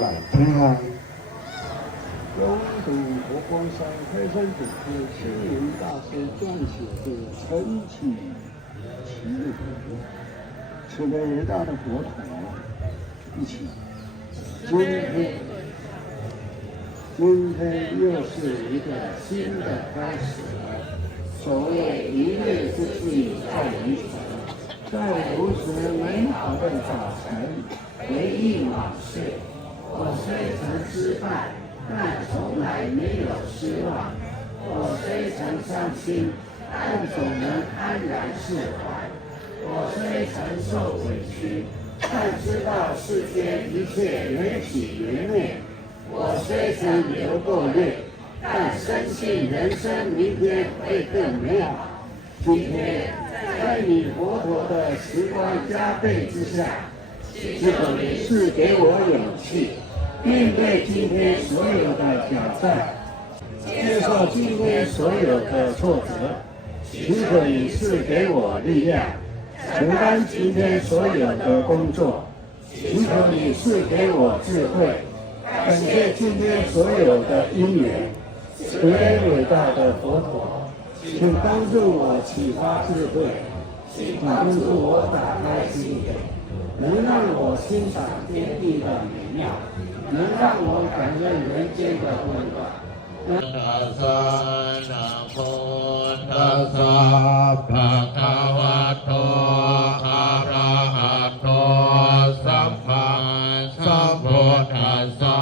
来平安。永渡佛光山开山祖师星云大师撰写的晨起祈福，是伟大的国土一起。今天又是一个新的开始。所谓一日之计在于晨，在如此美好的早晨，回忆往事。我虽曾失败，但从来没有失望；我虽曾伤心，但总能安然释怀；我虽曾受委屈，但知道世间一切缘起缘灭；我虽曾流过泪，但深信人生明天会更美好。今天，在你佛陀的时光加倍之下，是否也是给我勇气？面对今天所有的挑战，接受今天所有的挫折，是否也是给我力量，承担今天所有的工作，是否也是给我智慧，感谢今天所有的因缘。慈悲伟大的佛陀，请帮助我启发智慧，请帮助我打开心扉，能让我欣赏天地的美妙，能让我感恩人间的温暖。ตัสสะนะโมตัสสะภะคะวะโตอะระหะโตสัมมาสัมพุทธัสสะ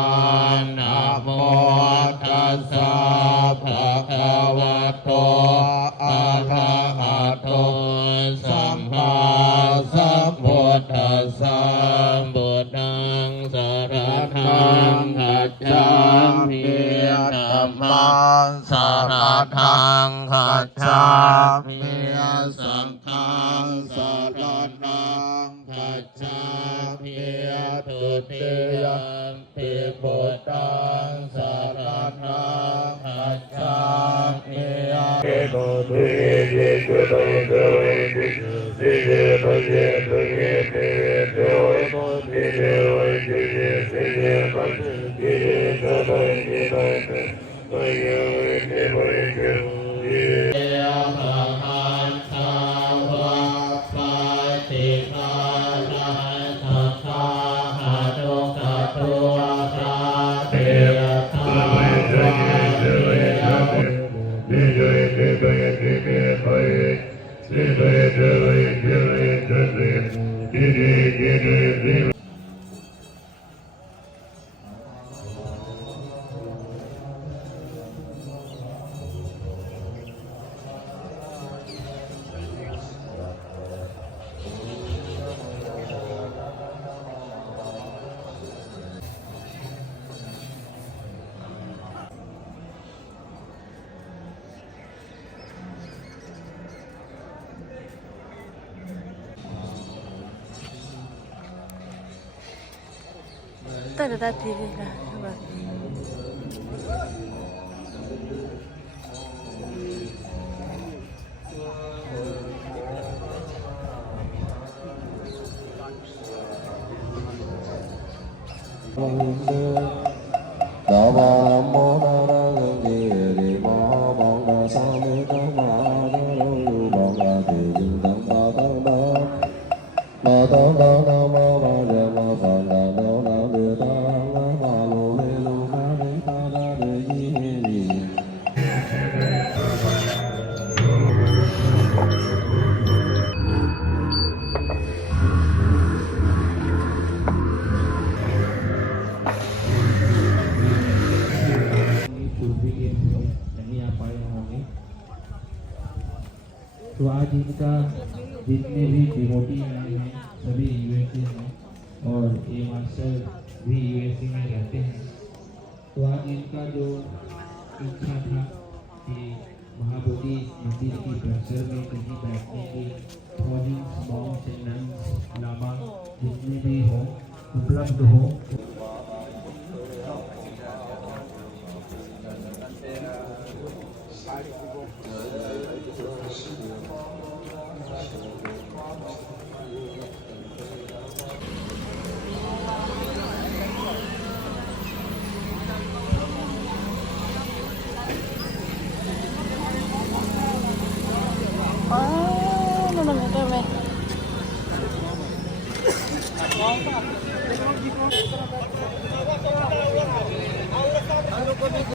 นะโมตัสสะภะคะวะโตอะระหะโตสัมมาสัมพุทธัสสะบุตังสรณังคัจฉามิธัมมังสรณังคัจฉามิสังฆังสรณังคัจฉามิทุติยัมปิพุทธังสรณังคัจฉามิเอโตตุเยเยตุโตเตเวตุเยเยตุเยตุเยเตเตเวตุเยเยเวตุเยเตเยเวตุเยเยตุเตเยเวตุโยเยเวตุเวตุเยอะระหันตาวะปะติภาระทัพพะหะโตกะโตตาเตทาวะเต带着他提提看，是吧？南无大难经耶利玛邦那萨弥达玛达龙鲁邦那提经当巴当巴玛当当当玛巴热玛方当当当的当玛巴罗黑鲁巴雷达达的耶利。तो आज इनका जितने भी डिवोटी आए हैं सभी यूएसए में और ये मास्टर भी यूएसए में रहते हैं। तो आज इनका जो इच्छा था कि महाबोधि मंदिर की परिसर में कहीं बैठने की foreign monks and nuns lama जितने भी हों उपलब्ध हो। Wow, naman ito may.